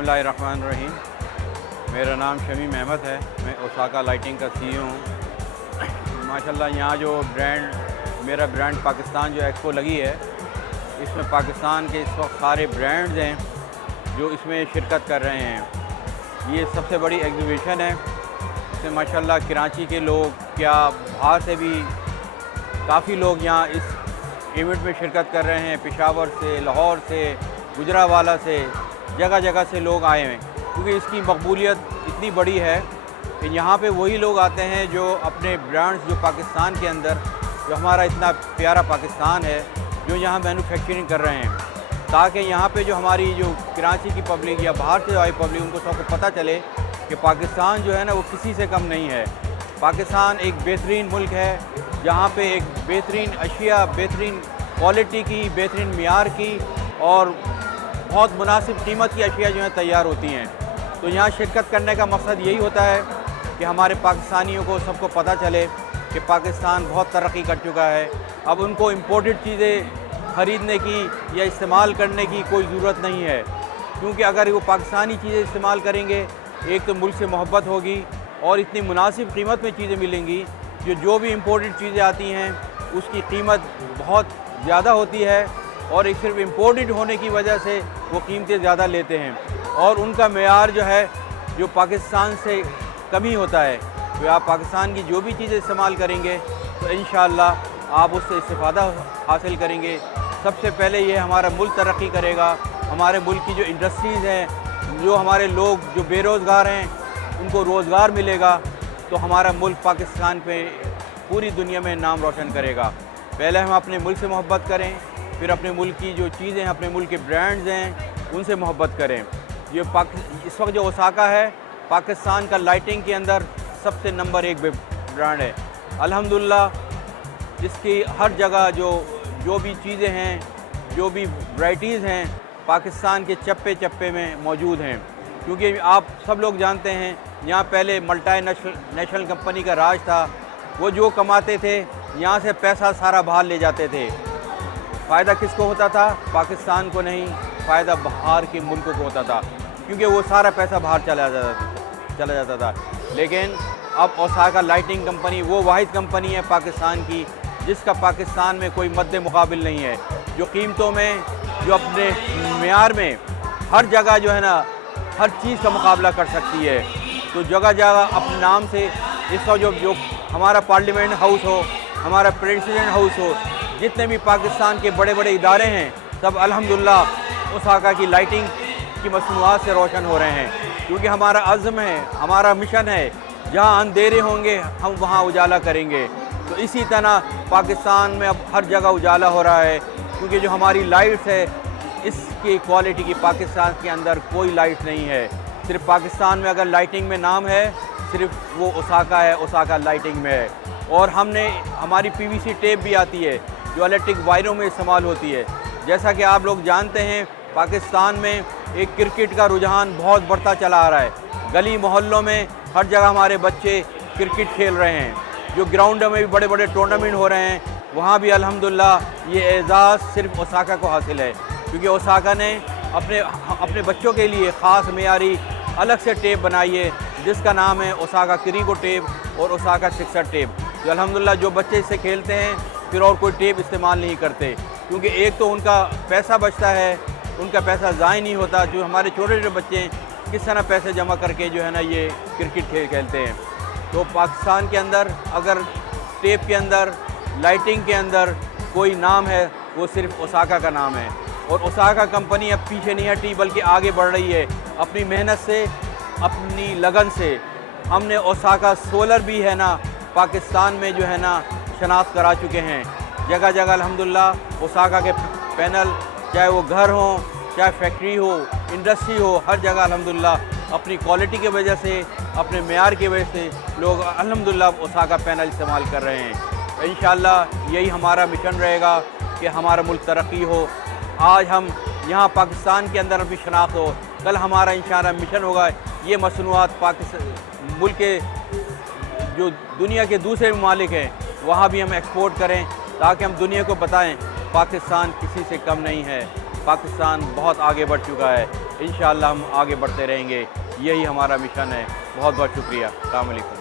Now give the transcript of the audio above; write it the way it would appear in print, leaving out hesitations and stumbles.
बिस्मिल्लाहिर्रहमानिर्रहीम। मेरा नाम शमीम अहमद है। मैं ओसाका लाइटिंग का CEO हूँ। माशाल्लाह यहाँ जो मेरा ब्रांड पाकिस्तान जो एक्सपो लगी है, इसमें पाकिस्तान के इस वक्त सारे ब्रांड्स हैं जो इसमें शिरकत कर रहे हैं। ये सबसे बड़ी एग्जीबिशन है। इसमें माशाल्लाह कराची के लोग क्या बाहर से भी काफ़ी लोग यहाँ इस इवेंट में शिरकत कर रहे हैं। पेशावर से, लाहौर से, गुजरावाला से, जगह जगह से लोग आए हैं, क्योंकि इसकी मकबूलियत इतनी बड़ी है कि यहाँ पे वही लोग आते हैं जो अपने ब्रांड्स जो पाकिस्तान के अंदर, जो हमारा इतना प्यारा पाकिस्तान है, जो यहाँ मैन्युफैक्चरिंग कर रहे हैं, ताकि यहाँ पे जो हमारी जो कराची की पब्लिक या बाहर से आई पब्लिक, उनको सबको पता चले कि पाकिस्तान जो है ना वो किसी से कम नहीं है। पाकिस्तान एक बेहतरीन मुल्क है जहाँ पे एक बेहतरीन अशिया, बेहतरीन क्वालिटी की, बेहतरीन मियार की और बहुत मुनासिब कीमत की अशिया जो है तैयार होती हैं। तो यहाँ शिरकत करने का मकसद यही होता है कि हमारे पाकिस्तानियों को सबको पता चले कि पाकिस्तान बहुत तरक्की कर चुका है। अब उनको इम्पोर्टेड चीज़ें ख़रीदने की या इस्तेमाल करने की कोई ज़रूरत नहीं है, क्योंकि अगर वो पाकिस्तानी चीज़ें इस्तेमाल करेंगे, एक तो मुल्क से मोहब्बत होगी और इतनी मुनासिब कीमत में चीज़ें मिलेंगी। जो भी इम्पोर्टेड चीज़ें आती हैं उसकी कीमत बहुत ज़्यादा होती है और एक सिर्फ इम्पोर्टेड होने की वजह से वो कीमतें ज़्यादा लेते हैं और उनका मेयार जो है जो पाकिस्तान से कम ही होता है। तो आप पाकिस्तान की जो भी चीज़ें इस्तेमाल करेंगे तो इंशाअल्लाह आप उससे इस्तिफ़ादा हासिल करेंगे। सबसे पहले ये हमारा मुल्क तरक्की करेगा। हमारे मुल्क की जो इंडस्ट्रीज़ हैं, जो हमारे लोग जो बेरोज़गार हैं, उनको रोज़गार मिलेगा तो हमारा मुल्क पाकिस्तान पे पूरी दुनिया में नाम रोशन करेगा। पहले हम अपने मुल्क से मोहब्बत करें, फिर अपने मुल्क की जो चीज़ें हैं, अपने मुल्क के ब्रांड्स हैं, उनसे मोहब्बत करें। ये इस वक्त जो ओसाका है, पाकिस्तान का लाइटिंग के अंदर सबसे नंबर 1 ब्रांड है। अल्हम्दुलिल्लाह इसकी हर जगह जो भी चीज़ें हैं, जो भी वैराइटीज़ हैं, पाकिस्तान के चप्पे चप्पे में मौजूद हैं। क्योंकि आप सब लोग जानते हैं यहाँ पहले मल्टीनेशनल कंपनी का राज था। वो जो कमाते थे यहाँ से पैसा सारा बाहर ले जाते थे। फ़ायदा किसको होता था? पाकिस्तान को नहीं, फ़ायदा बाहर के मुल्कों को होता था, क्योंकि वो सारा पैसा बाहर चला जाता था। लेकिन अब ओसाका लाइटिंग कंपनी वो वाहिद कंपनी है पाकिस्तान की जिसका पाकिस्तान में कोई मद्दे मुकाबिल नहीं है, जो कीमतों में, जो अपने मियार में हर जगह जो है ना हर चीज़ का मुकाबला कर सकती है। तो जगह जगह अपने नाम से इस वक्त जो हमारा पार्लियामेंट हाउस हो, हमारा प्रेसिडेंट हाउस हो, जितने भी पाकिस्तान के बड़े बड़े इदारे हैं, सब अल्हम्दुलिल्लाह ओसाका की लाइटिंग की मसनूआत से रोशन हो रहे हैं। क्योंकि हमारा अज़्म है, हमारा मिशन है, जहाँ अंधेरे होंगे हम वहाँ उजाला करेंगे। तो इसी तरह पाकिस्तान में अब हर जगह उजाला हो रहा है, क्योंकि जो हमारी लाइट्स है इसकी क्वालिटी की पाकिस्तान के अंदर कोई लाइट नहीं है। सिर्फ पाकिस्तान में अगर लाइटिंग में नाम है, सिर्फ वो ओसाका है, ओसाका लाइटिंग में है। और हमारी PVC टेप भी आती है जो इलेक्ट्रिक वायरों में इस्तेमाल होती है। जैसा कि आप लोग जानते हैं, पाकिस्तान में एक क्रिकेट का रुझान बहुत बढ़ता चला आ रहा है। गली मोहल्लों में हर जगह हमारे बच्चे क्रिकेट खेल रहे हैं। जो ग्राउंडों में भी बड़े बड़े टूर्नामेंट हो रहे हैं, वहाँ भी अल्हम्दुलिल्लाह ये एज़ाज़ सिर्फ ओसाका को हासिल है, क्योंकि ओसाका ने अपने बच्चों के लिए ख़ास मेयारी अलग से टेप बनाई है, जिसका नाम है ओसाका क्रीको टेप और ओसाका सिक्सर टेप। तो अल्हम्दुलिल्लाह जो बच्चे इससे खेलते हैं फिर और कोई टेप इस्तेमाल नहीं करते, क्योंकि एक तो उनका पैसा बचता है, उनका पैसा ज़ाय नहीं होता। जो हमारे छोटे छोटे बच्चे हैं, किस तरह पैसे जमा करके जो है ना ये क्रिकेट खेलते हैं। तो पाकिस्तान के अंदर अगर टेप के अंदर, लाइटिंग के अंदर कोई नाम है, वो सिर्फ ओसाका का नाम है। और ओसाका कंपनी अब पीछे नहीं हटी, बल्कि आगे बढ़ रही है अपनी मेहनत से, अपनी लगन से। हमने ओसाका सोलर भी है ना पाकिस्तान में जो है ना शनाख्त करा चुके हैं। जगह जगह अल्हम्दुलिल्लाह ओसाका के पैनल, चाहे वो घर हो, चाहे फैक्ट्री हो, इंडस्ट्री हो, हर जगह अल्हम्दुलिल्लाह अपनी क्वालिटी की वजह से, अपने मेयार की वजह से लोग अल्हम्दुलिल्लाह ओसाका पैनल इस्तेमाल कर रहे हैं। इंशाअल्लाह यही हमारा मिशन रहेगा कि हमारा मुल्क तरक्की हो। आज हम यहाँ पाकिस्तान के अंदर भी शनाख्त हो, कल हमारा इंशाअल्लाह मिशन होगा ये मसनूआत पाकिस्तान मुल्क के जो दुनिया के दूसरे ममालिक हैं वहाँ भी हम एक्सपोर्ट करें, ताकि हम दुनिया को बताएं पाकिस्तान किसी से कम नहीं है। پاکستان بہت آگے بڑھ چکا ہے، انشاءاللہ ہم آگے بڑھتے رہیں گے، یہی ہمارا مشن ہے۔ بہت بہت شکریہ، السلام علیکم۔